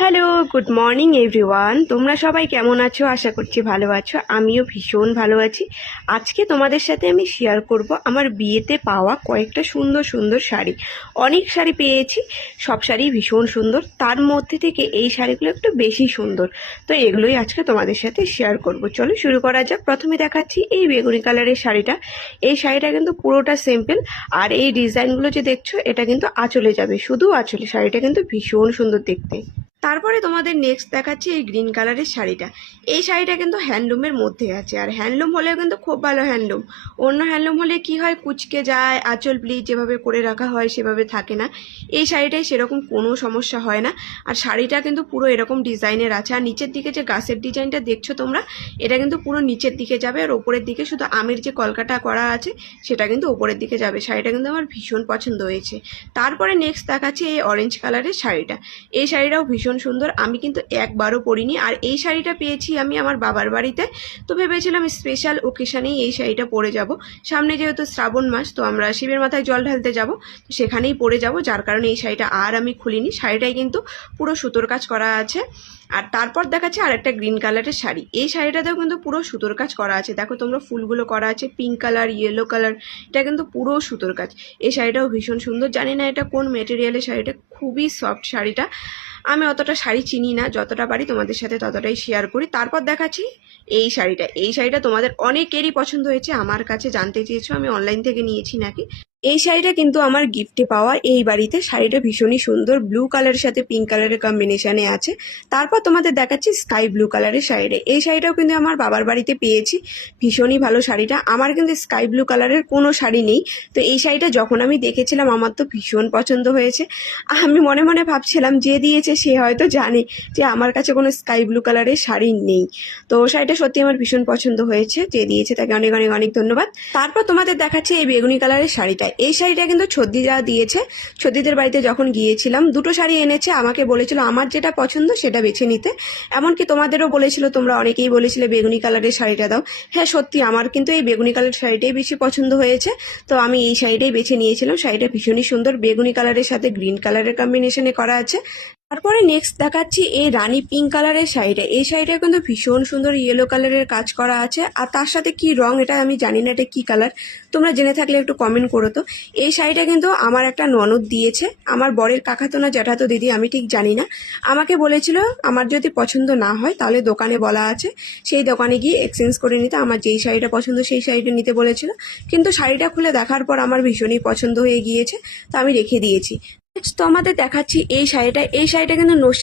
Hello, good morning everyone. তোমরা সবাই কেমন আছো? আশা করছি ভালো আছো। আমিও ভীষণ ভালো আছি। আজকে তোমাদের সাথে আমি শেয়ার করব আমার বিয়েতে পাওয়া কয়েকটা সুন্দর সুন্দর শাড়ি। অনেক শাড়ি পেয়েছি, সব শাড়ি ভীষণ সুন্দর। তার মধ্যে থেকে এই শাড়িগুলো একটু বেশি সুন্দর, তো এগুলোই আজকে তোমাদের সাথে শেয়ার করব। চলো শুরু করা যাক। প্রথমে দেখাচ্ছি এই বেগুনি কালারের শাড়িটা। এই শাড়িটা কিন্তু পুরোটা সিম্পল, আর এই ডিজাইনগুলো যে দেখছো এটা কিন্তু আঁচলে যাবে, শুধু আঁচলে। শাড়িটা কিন্তু ভীষণ সুন্দর দেখতে। তারপরে তোমাদের নেক্সট দেখাচ্ছি এই গ্রিন কালারের শাড়িটা। এই শাড়িটা কিন্তু হ্যান্ডলুমের মধ্যে আছে, আর হ্যান্ডলুম হলেও কিন্তু খুব ভালো হ্যান্ডলুম। অন্য হ্যান্ডলুম হলে কি হয়, কুচকে যায়, আঁচল প্লিজ যেভাবে করে রাখা হয় সেভাবে থাকে না। এই শাড়িটায় সেরকম কোনো সমস্যা হয় না। আর শাড়িটা কিন্তু পুরো এরকম ডিজাইনের আছে। আর নিচের দিকে যে গাছের ডিজাইনটা দেখছো তোমরা, এটা কিন্তু পুরো নিচের দিকে যাবে, আর ওপরের দিকে শুধু আমের যে কলকাটা করা আছে সেটা কিন্তু ওপরের দিকে যাবে। শাড়িটা কিন্তু আমার ভীষণ পছন্দ হয়েছে। তারপরে নেক্সট দেখাচ্ছি এই অরেঞ্জ কালারের শাড়িটা। এই শাড়িটাও ভীষণ সুন্দর। আমি কিন্তু একবারও পরিনি, আর এই শাড়িটা পেয়েছি আমি আমার বাবার বাড়িতে। তো ভেবেছিলাম স্পেশাল ওকেশনেই এই শাড়িটা পরে যাব। সামনে যেহেতু শ্রাবণ মাস, তো আমরা শিবের মাথায় জল ঢালতে যাব, তো সেখানেই পরে যাব, যার কারণে এই শাড়িটা আর আমি খুলিনি। শাড়িটাই কিন্তু পুরো সুতোর কাজ করা আছে। আর তারপর দেখাচ্ছে আর একটা গ্রিন কালারের শাড়ি। এই শাড়িটাতেও কিন্তু পুরো সুতোর কাজ করা আছে। দেখো তোমরা, ফুলগুলো করা আছে, পিঙ্ক কালার, ইয়েলো কালার, এটা কিন্তু পুরো সুতোর কাজ। এই শাড়িটাও ভীষণ সুন্দর। জানি না এটা কোন মেটেরিয়ালের শাড়িটা, খুবই সফট শাড়িটা। আমি অতটা শাড়ি চিনি না, যতটা পারি তোমাদের সাথে ততটাই শেয়ার করি। তারপর দেখাচ্ছি এই শাড়িটা। এই শাড়িটা তোমাদের অনেকেরই পছন্দ হয়েছে, আমার কাছে জানতে চেয়েছো আমি অনলাইন থেকে নিয়েছি নাকি। এই শাড়িটা কিন্তু আমার গিফটে পাওয়া এই বাড়িতে। শাড়িটা ভীষণই সুন্দর, ব্লু কালারের সাথে পিঙ্ক কালারের কম্বিনেশনে আছে। তারপর তোমাদের দেখাচ্ছি স্কাই ব্লু কালারের শাড়িটা। এই শাড়িটাও কিন্তু আমার বাবার বাড়িতে পেয়েছি। ভীষণই ভালো শাড়িটা। আমার কিন্তু স্কাই ব্লু কালারের কোনো শাড়ি নেই, তো এই শাড়িটা যখন আমি দেখেছিলাম আমার তো ভীষণ পছন্দ হয়েছে। আমি মনে মনে ভাবছিলাম যে দিয়েছে সে হয়তো জানে যে আমার কাছে কোনো স্কাই ব্লু কালারের শাড়ি নেই। তো শাড়িটা সত্যি আমার ভীষণ পছন্দ হয়েছে, যে দিয়েছে তাকে অনেক অনেক অনেক ধন্যবাদ। তারপর তোমাদের দেখাচ্ছে এই বেগুনি কালারের শাড়িটা। এই শাড়িটা কিন্তু ছদ্দিরা দিয়েছে। ছদ্দিদের বাড়িতে যখন গিয়েছিলাম দুটো শাড়ি এনেছে, আমাকে বলেছিল আমার যেটা পছন্দ সেটা বেছে নিতে। এমনকি তোমাদেরও বলেছিল, তোমরা অনেকেই বলেছিলে বেগুনি কালারের শাড়িটা দাও। হ্যাঁ সত্যি, আমার কিন্তু এই বেগুনি কালার শাড়িটাই বেশি পছন্দ হয়েছে, তো আমি এই শাড়িটাই বেছে নিয়েছিলাম। শাড়িটা ভীষণই সুন্দর, বেগুনি কালারের সাথে গ্রিন কালারের কম্বিনেশনে করা আছে। তারপরে নেক্সট দেখাচ্ছি এই রানী পিঙ্ক কালারের শাড়িটা। এই শাড়িটা কিন্তু ভীষণ সুন্দর, ইয়েলো কালারের কাজ করা আছে। আর তার সাথে কি রং এটা আমি জানি না, এটা কি কালার, তোমরা জেনে থাকলে একটু কমেন্ট করো তো। এই শাড়িটা কিন্তু আমার একটা ননদ দিয়েছে, আমার বরের কাকাতো না জ্যাঠাতো দিদি, আমি ঠিক জানি না। আমাকে বলেছিল আমার যদি পছন্দ না হয় তাহলে দোকানে বলা আছে, সেই দোকানে গিয়ে এক্সচেঞ্জ করে নিতে। আমার যেই শাড়িটা পছন্দ সেই শাড়িটা নিতে বলেছিল, কিন্তু শাড়িটা খুলে দেখার পর আমার ভীষণই পছন্দ হয়ে গিয়েছে, তো আমি রেখে দিয়েছি। নেক্সট তো আমাদের দেখাচ্ছি এই শাড়িটা। এই শাড়িটা কিন্তু